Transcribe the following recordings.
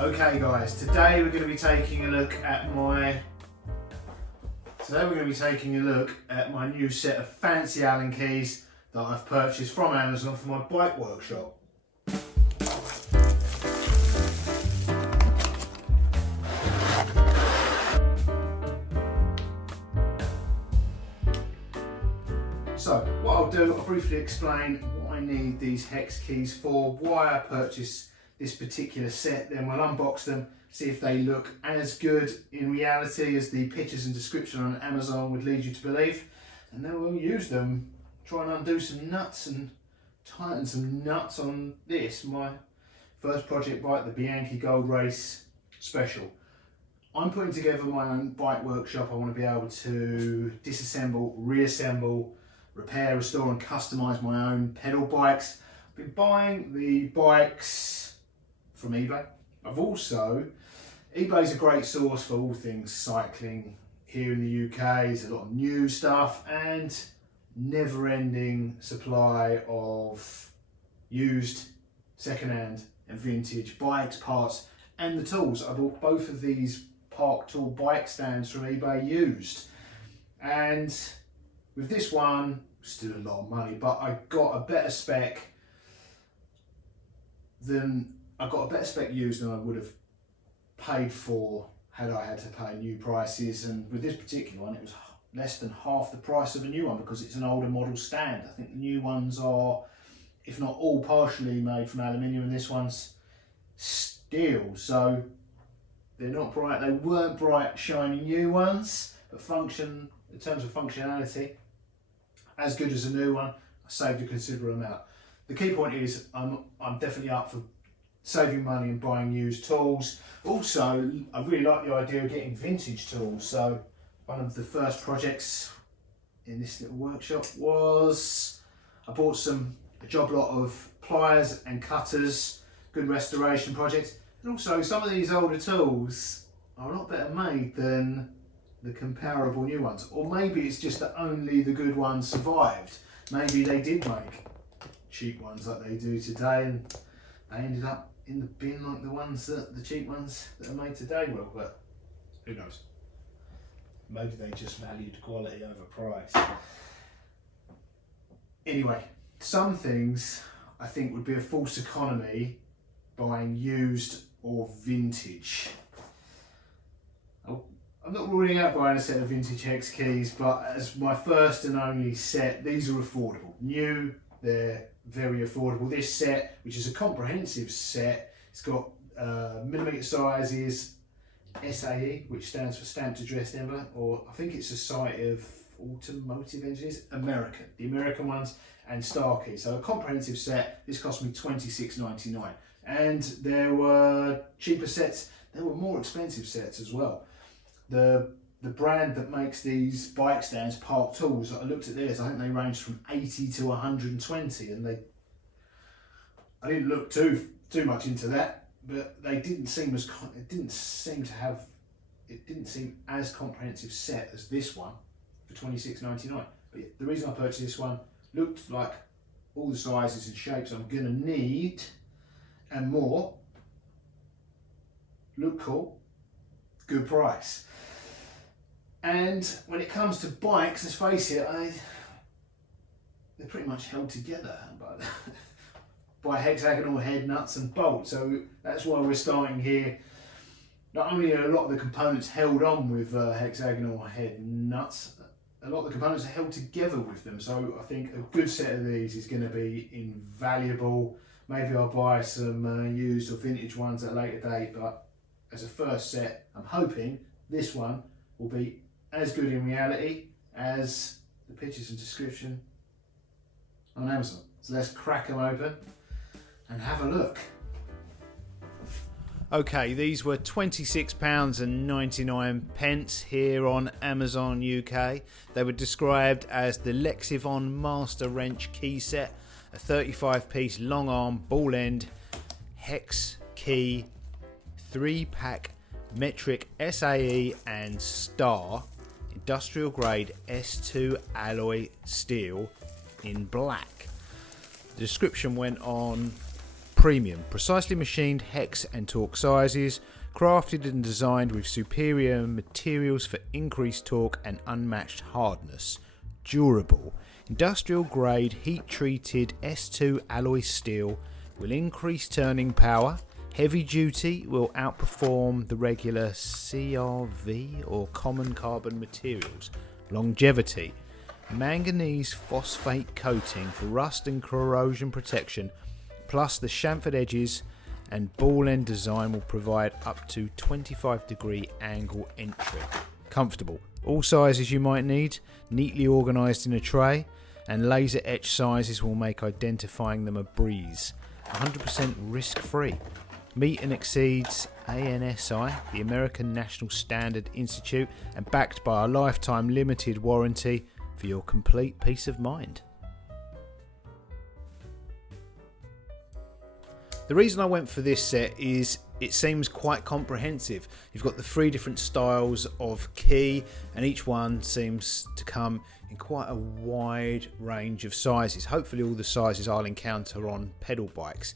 Okay guys, today we're going to be taking a look at my new set of fancy Allen keys that I've purchased from Amazon for my bike workshop. So what I'll do, I'll briefly explain what I need these hex keys for, why I purchased this particular set, then we'll unbox them, see if they look as good in reality as the pictures and description on Amazon would lead you to believe, and then we'll use them, try and undo some nuts and tighten some nuts on this, my first project bike, the Bianchi Gold Race Special. I'm putting together my own bike workshop. I want to be able to disassemble, reassemble, repair, restore and customise my own pedal bikes. I've been buying the bikes from eBay. eBay's a great source for all things cycling here in the UK. There's a lot of new stuff and never-ending supply of used, second-hand and vintage bikes, parts and the tools. I bought both of these Park Tool bike stands from eBay used, and with this one, still a lot of money, but I got a better spec used than I would have paid for had I had to pay new prices. And with this particular one, it was less than half the price of a new one because it's an older model stand. I think the new ones are, if not all, partially made from aluminium, and this one's steel. So they're not bright. They weren't bright, shiny new ones, but in terms of functionality, as good as a new one. I saved a considerable amount. The key point is I'm definitely up for saving money and buying used tools. Also, I really like the idea of getting vintage tools. So one of the first projects in this little workshop was I bought a job lot of pliers and cutters, good restoration projects. And also some of these older tools are a lot better made than the comparable new ones. Or maybe it's just that only the good ones survived. Maybe they did make cheap ones like they do today and they ended up in the bin like the cheap ones that are made today will, but who knows? Maybe they just valued quality over price. Anyway, some things I think would be a false economy buying used or vintage. I'm not ruling out buying a set of vintage hex keys, but as my first and only set, these are affordable. New, they're very affordable. This set, which is a comprehensive set, it's got millimetre sizes, SAE, which stands for Stamped Addressed Emblem, or I think it's Society of Automotive Engineers, American, the American ones, and Star Key. So a comprehensive set. This cost me $26.99, and there were cheaper sets. There were more expensive sets as well. The brand that makes these bike stands, Park Tools, I looked at theirs, I think they range from 80 to 120, and I didn't look too much into that, but they didn't seem as comprehensive set as this one for $26.99. But the reason I purchased this one, looked like all the sizes and shapes I'm gonna need and more, look cool, good price. And when it comes to bikes, let's face it, they're pretty much held together by hexagonal head nuts and bolts. So that's why we're starting here. Not only are a lot of the components held on with hexagonal head nuts, a lot of the components are held together with them. So I think a good set of these is going to be invaluable. Maybe I'll buy some used or vintage ones at a later date, but as a first set, I'm hoping this one will be as good in reality as the pictures and description on Amazon. So let's crack them open and have a look. Okay, these were £26.99 here on Amazon UK. They were described as the Lexivon Master Wrench key set, a 35-piece long arm ball end hex key 3-pack metric SAE and Star industrial grade S2 alloy steel in black. The description went on Premium, precisely machined hex and torque sizes, crafted and designed with superior materials for increased torque and unmatched hardness. Durable, industrial grade heat treated S2 alloy steel will increase turning power. Heavy duty will outperform the regular CRV or common carbon materials. Longevity, manganese phosphate coating for rust and corrosion protection, plus the chamfered edges and ball end design will provide up to 25-degree angle entry. Comfortable, all sizes you might need, neatly organised in a tray, and laser etch sizes will make identifying them a breeze. 100% risk-free. Meet and exceeds ANSI, the American National Standard Institute, and backed by a lifetime limited warranty for your complete peace of mind. The reason I went for this set is it seems quite comprehensive. You've got the 3 different styles of key, and each one seems to come in quite a wide range of sizes. Hopefully all the sizes I'll encounter on pedal bikes.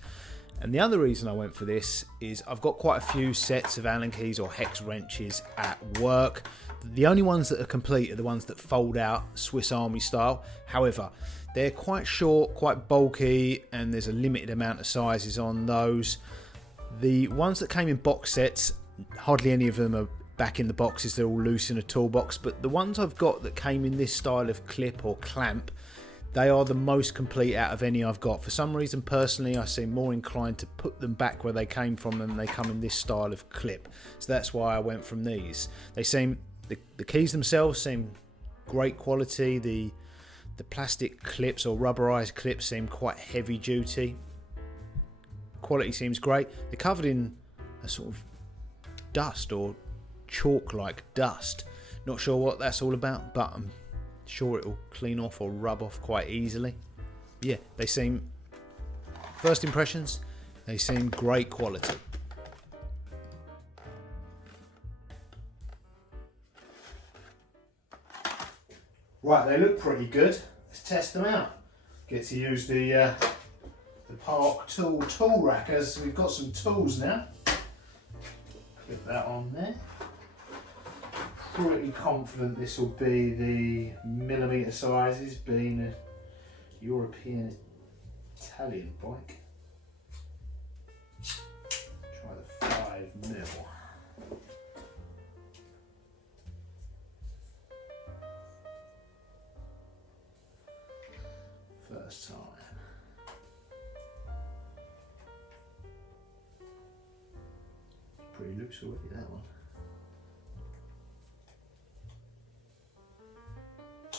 And the other reason I went for this is I've got quite a few sets of Allen keys or hex wrenches at work. The only ones that are complete are the ones that fold out Swiss Army style. However, they're quite short, quite bulky, and there's a limited amount of sizes on those. The ones that came in box sets, hardly any of them are back in the boxes, they're all loose in a toolbox, but the ones I've got that came in this style of clip or clamp, they are the most complete out of any I've got. For some reason, personally, I seem more inclined to put them back where they came from than they come in this style of clip. So that's why I went from these. They seem, the keys themselves seem great quality. The plastic clips or rubberized clips seem quite heavy duty. Quality seems great. They're covered in a sort of dust or chalk-like dust. Not sure what that's all about, but I'm sure it'll clean off or rub off quite easily. Yeah, they seem, first impressions, they seem great quality. Right, they look pretty good. Let's test them out. Get to use the Park tool rack as we've got some tools now. Clip that on there. Pretty confident this will be the millimetre sizes, being a European Italian bike. Try the 5mm. First time. Pretty loose already, that one.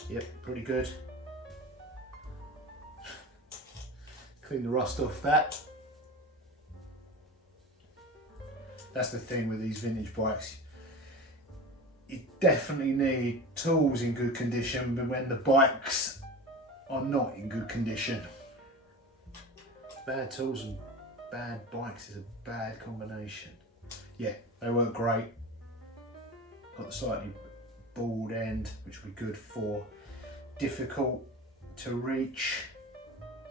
Yep, pretty good. Clean the rust off that. That's the thing with these vintage bikes. You definitely need tools in good condition, but when the bikes are not in good condition. Bad tools and bad bikes is a bad combination. Yeah, they work great. Got the slightly bald end, which will be good for difficult to reach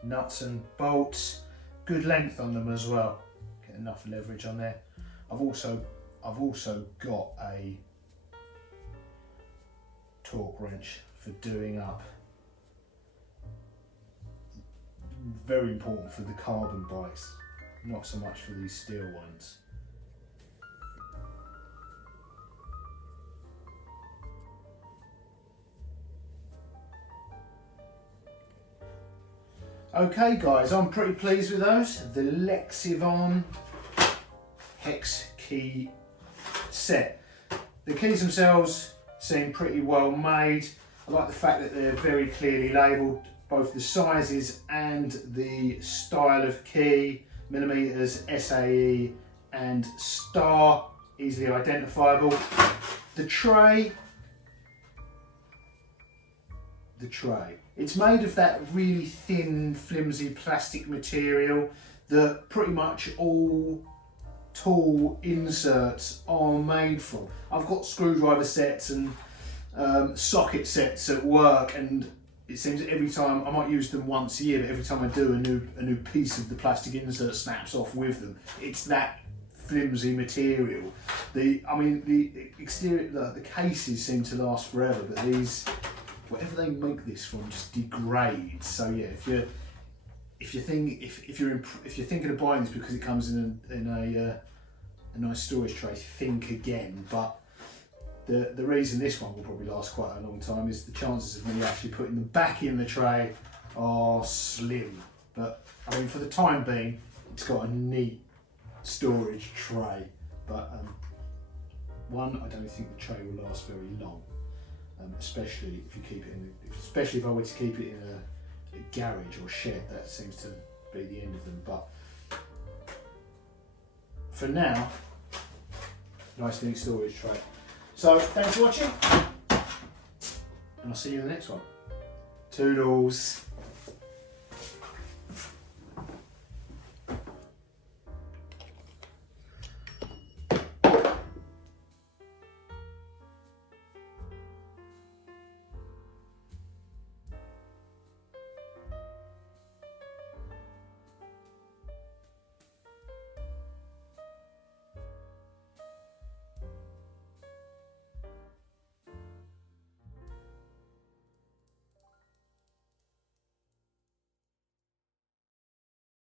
nuts and bolts. Good length on them as well. Get enough leverage on there. I've also got a torque wrench for doing up. Very important for the carbon bikes, not so much for these steel ones. Okay guys, I'm pretty pleased with those. The Lexivon hex key set. The keys themselves seem pretty well made. I like the fact that they're very clearly labelled, both the sizes and the style of key, millimetres, SAE and star, easily identifiable. The tray. It's made of that really thin, flimsy plastic material that pretty much all tool inserts are made from. I've got screwdriver sets and socket sets at work, and it seems every time I might use them once a year, but every time I do, a new piece of the plastic insert snaps off with them. It's that flimsy material. The exterior, the cases seem to last forever, but these, whatever they make this from, just degrades. So yeah, if you're thinking of buying this because it comes in a nice storage tray, think again. But the reason this one will probably last quite a long time is the chances of me actually putting them back in the tray are slim. But I mean, for the time being, it's got a neat storage tray. But one, I don't think the tray will last very long, especially if you keep it especially if I were to keep it in a garage or shed. That seems to be the end of them. But for now, nice neat storage tray. So thanks for watching, and I'll see you in the next one. Toodles.